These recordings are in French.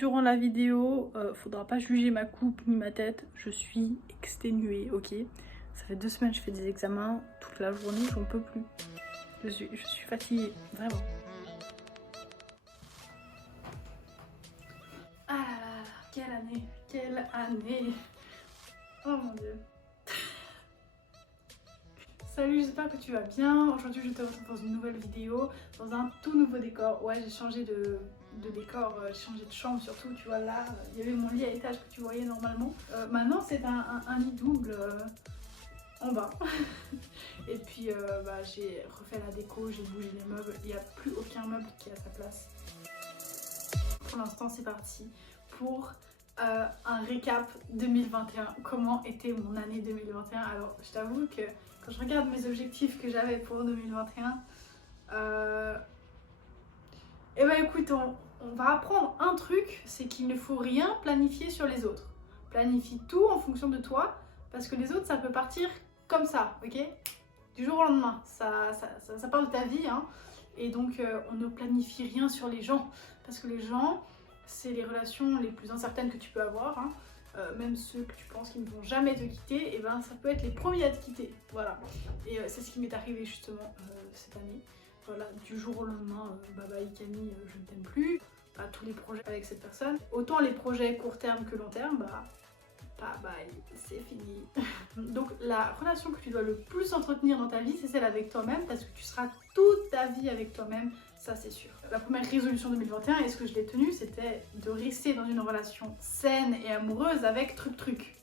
durant la vidéo, faudra pas juger ma coupe ni ma tête, je suis exténuée, ok? Ça fait 2 semaines que je fais des examens, toute la journée, j'en peux plus. Je suis fatiguée, vraiment. Ah là là, quelle année, quelle année! Oh mon dieu! Salut, j'espère que tu vas bien. Aujourd'hui, je te retrouve dans une nouvelle vidéo, dans un tout nouveau décor. Ouais, j'ai changé de décor, j'ai changé de chambre surtout. Tu vois, là, il y avait mon lit à étage que tu voyais normalement. Maintenant, c'est un lit double en bas. Et puis, j'ai refait la déco, j'ai bougé les meubles. Il n'y a plus aucun meuble qui est à sa place. Pour l'instant, c'est parti pour un récap 2021. Comment était mon année 2021? Alors, je t'avoue que quand je regarde mes objectifs que j'avais pour 2021, et ben écoute, on va apprendre un truc, c'est qu'il ne faut rien planifier sur les autres. Planifie tout en fonction de toi, parce que les autres, ça peut partir comme ça, ok? Du jour au lendemain, ça part de ta vie, hein. Et donc, on ne planifie rien sur les gens, parce que les gens, c'est les relations les plus incertaines que tu peux avoir, hein. Même ceux que tu penses qu'ils ne vont jamais te quitter, et ben ça peut être les premiers à te quitter, voilà. Et c'est ce qui m'est arrivé justement cette année. Voilà, du jour au lendemain, bye bye Camille, je ne t'aime plus. Pas tous les projets avec cette personne. Autant les projets court terme que long terme, bye bye, c'est fini. Donc la relation que tu dois le plus entretenir dans ta vie, c'est celle avec toi-même, parce que tu seras toute ta vie avec toi-même, ça c'est sûr. La première résolution 2021, et ce que je l'ai tenue, c'était de rester dans une relation saine et amoureuse avec Truc.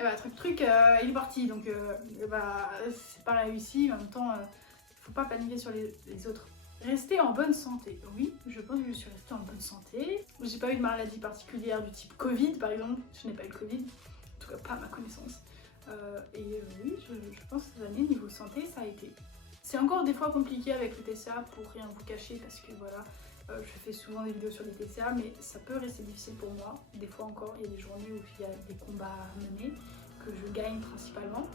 Et bah Truc, il est parti, donc c'est pas réussi, en même temps, faut pas paniquer sur les autres. Rester en bonne santé. Oui, je pense que je suis restée en bonne santé. J'ai pas eu de maladie particulière du type Covid par exemple. Je n'ai pas eu le Covid, en tout cas pas à ma connaissance. Oui, je pense que cette année, niveau santé, ça a été. C'est encore des fois compliqué avec le TCA pour rien vous cacher parce que voilà, je fais souvent des vidéos sur les TCA, mais ça peut rester difficile pour moi. Des fois encore, il y a des journées où il y a des combats à mener, que je gagne principalement.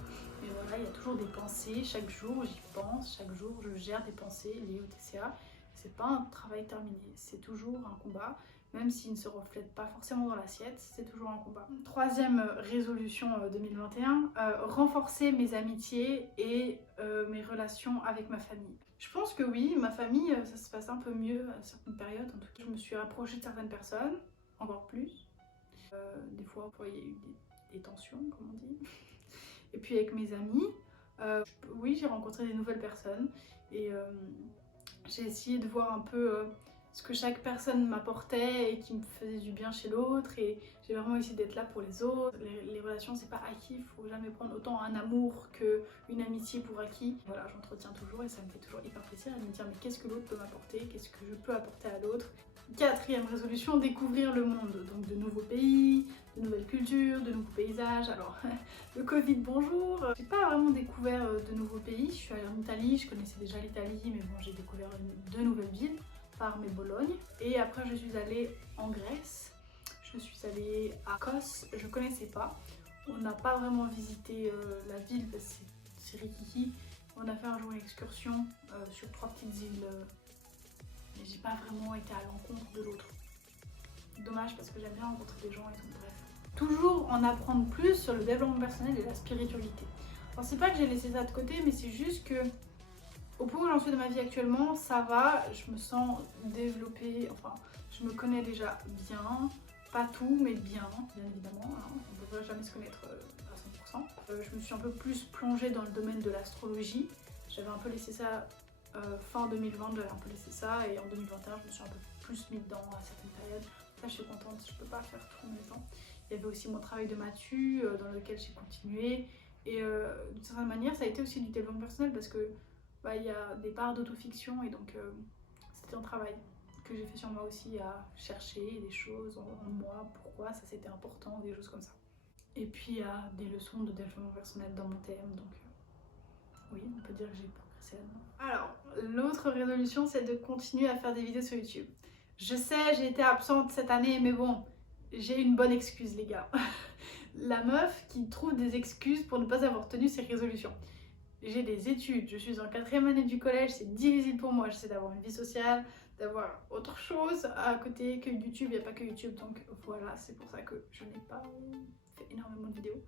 Mais voilà, il y a toujours des pensées, chaque jour j'y pense, chaque jour je gère des pensées liées au TCA. C'est pas un travail terminé, c'est toujours un combat, même s'il ne se reflète pas forcément dans l'assiette, c'est toujours un combat. Troisième résolution 2021, renforcer mes amitiés et mes relations avec ma famille. Je pense que oui, ma famille, ça se passe un peu mieux à certaines périodes. En tout cas, je me suis rapprochée de certaines personnes, encore plus. Des fois, il y a eu des tensions, comme on dit. Et puis avec mes amis, oui, j'ai rencontré des nouvelles personnes et j'ai essayé de voir un peu ce que chaque personne m'apportait et qui me faisait du bien chez l'autre, et j'ai vraiment essayé d'être là pour les autres. Les relations, c'est pas acquis, il faut jamais prendre autant un amour qu'une amitié pour acquis. Voilà, j'entretiens toujours et ça me fait toujours hyper plaisir de me dire mais qu'est-ce que l'autre peut m'apporter, qu'est-ce que je peux apporter à l'autre. Quatrième résolution, découvrir le monde, donc de nouveaux pays, de nouvelles cultures, de nouveaux paysages. Alors, le Covid, bonjour. J'ai pas vraiment découvert de nouveaux pays, je suis allée en Italie, je connaissais déjà l'Italie, mais bon, j'ai découvert deux nouvelles villes, Parme et Bologne. Et après, je suis allée en Grèce, je suis allée à Kos, je connaissais pas. On n'a pas vraiment visité la ville parce que c'est rikiki. On a fait un jour une excursion sur 3 petites îles. Mais j'ai pas vraiment été à l'encontre de l'autre. Dommage parce que j'aime bien rencontrer des gens et tout, bref. Toujours en apprendre plus sur le développement personnel et la spiritualité. Alors c'est pas que j'ai laissé ça de côté, mais c'est juste que au point où j'en suis de ma vie actuellement, ça va, je me sens développée, enfin je me connais déjà bien, pas tout mais bien évidemment, hein. On ne devrait jamais se connaître à 100%. Je me suis un peu plus plongée dans le domaine de l'astrologie, j'avais un peu laissé ça fin 2020, j'avais un peu laissé ça, et en 2021 je me suis un peu plus mis dedans à certaines périodes. Ça je suis contente, je peux pas faire tout en même temps. Il y avait aussi mon travail de Mathieu dans lequel j'ai continué, et d'une certaine manière ça a été aussi du développement personnel parce que il y a des parts d'autofiction, et donc c'était un travail que j'ai fait sur moi aussi, à chercher des choses en moi, pourquoi ça c'était important, des choses comme ça. Et puis il y a des leçons de développement personnel dans mon thème, donc oui, on peut dire que j'ai progressé là-dedans. Alors, l'autre résolution, c'est de continuer à faire des vidéos sur YouTube. Je sais, j'ai été absente cette année, mais bon, j'ai une bonne excuse, les gars. La meuf qui trouve des excuses pour ne pas avoir tenu ses résolutions. J'ai des études, je suis en 4e année du collège, c'est difficile pour moi, j'essaie d'avoir une vie sociale, d'avoir autre chose à côté que YouTube. Il n'y a pas que YouTube, donc voilà, c'est pour ça que je n'ai pas fait énormément de vidéos.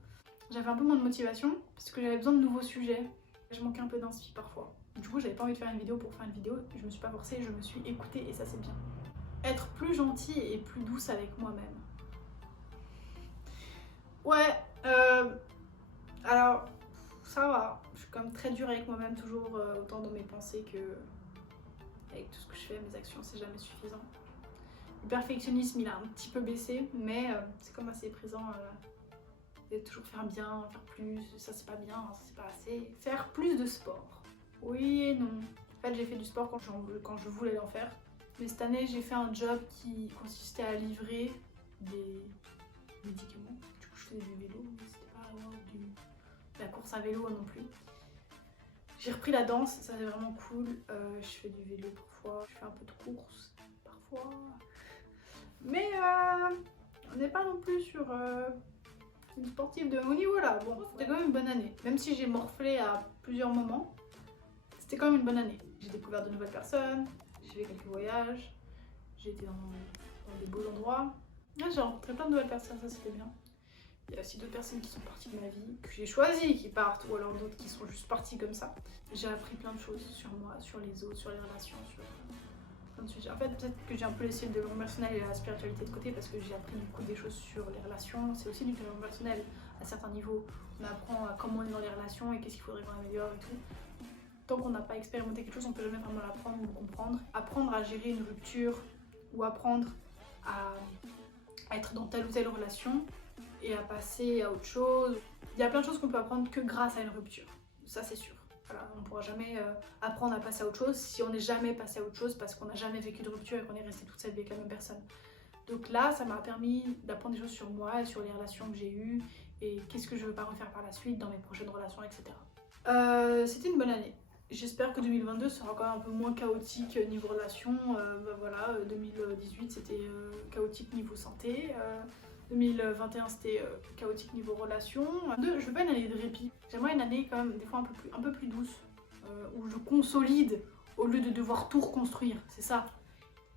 J'avais un peu moins de motivation parce que j'avais besoin de nouveaux sujets. Je manquais un peu d'inspi parfois. Du coup, j'avais pas envie de faire une vidéo pour faire une vidéo. Je me suis pas forcée, je me suis écoutée et ça c'est bien. Être plus gentille et plus douce avec moi-même. Ouais, alors ça va. Je suis quand même très dure avec moi-même, toujours autant dans mes pensées que avec tout ce que je fais, mes actions, c'est jamais suffisant. Le perfectionnisme, il a un petit peu baissé, mais c'est comme assez présent. Toujours faire bien, faire plus, ça c'est pas bien, ça c'est pas assez. Faire plus de sport. Oui et non. En fait, j'ai fait du sport quand je voulais en faire. Mais cette année, j'ai fait un job qui consistait à livrer des médicaments. Du coup, je faisais du vélo, mais c'était pas de la course à vélo non plus. J'ai repris la danse, ça c'est vraiment cool. Je fais du vélo parfois, je fais un peu de course parfois. Mais on n'est pas non plus sur une sportive de haut niveau là. Bon, c'était quand même une bonne année. Même si j'ai morflé à plusieurs moments, c'était quand même une bonne année. J'ai découvert de nouvelles personnes, j'ai fait quelques voyages, j'ai été dans des beaux endroits. Là, j'ai rencontré plein de nouvelles personnes, ça c'était bien. Il y a aussi d'autres personnes qui sont parties de ma vie, que j'ai choisi qui partent, ou alors d'autres qui sont juste parties comme ça. J'ai appris plein de choses sur moi, sur les autres, sur les relations, sur plein de sujets. En fait, peut-être que j'ai un peu laissé le développement personnel et la spiritualité de côté parce que j'ai appris du coup des choses sur les relations. C'est aussi du développement personnel à certains niveaux. On apprend à comment on est dans les relations et qu'est-ce qu'il faudrait qu'on améliore et tout. Tant qu'on n'a pas expérimenté quelque chose, on peut jamais vraiment l'apprendre ou le comprendre. Apprendre à gérer une rupture ou apprendre à être dans telle ou telle relation et à passer à autre chose. Il y a plein de choses qu'on peut apprendre que grâce à une rupture, ça c'est sûr. Voilà, on ne pourra jamais apprendre à passer à autre chose si on n'est jamais passé à autre chose parce qu'on n'a jamais vécu de rupture et qu'on est resté toute sa vie avec la même personne. Donc là, ça m'a permis d'apprendre des choses sur moi et sur les relations que j'ai eues et qu'est-ce que je veux pas refaire par la suite dans mes prochaines relations, etc. C'était une bonne année. J'espère que 2022 sera quand même un peu moins chaotique niveau relation. Voilà, 2018 c'était chaotique niveau santé. 2021 c'était chaotique niveau relation. Je veux pas une année de répit. J'aimerais une année quand même des fois un peu plus douce. Où je consolide au lieu de devoir tout reconstruire. C'est ça.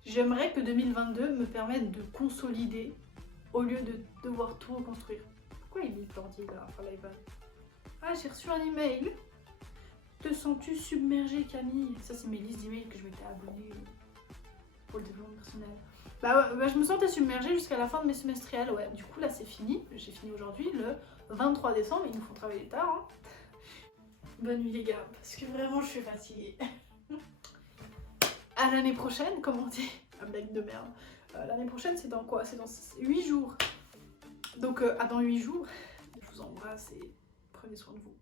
J'aimerais que 2022 me permette de consolider au lieu de devoir tout reconstruire. Pourquoi il est tordu là, enfin, Ah, j'ai reçu un email. Te sens-tu submergée, Camille? Ça, c'est mes listes d'emails que je m'étais abonnée pour le développement personnel. Bah, je me sentais submergée jusqu'à la fin de mes semestriels, ouais. Du coup, là, c'est fini. J'ai fini aujourd'hui, le 23 décembre. Ils nous font travailler tard, hein. Bonne nuit, les gars, parce que vraiment, je suis fatiguée. À l'année prochaine, comment on dit? La blague de merde. L'année prochaine, c'est dans quoi? C'est dans 8 jours. Donc, dans 8 jours, je vous embrasse et prenez soin de vous.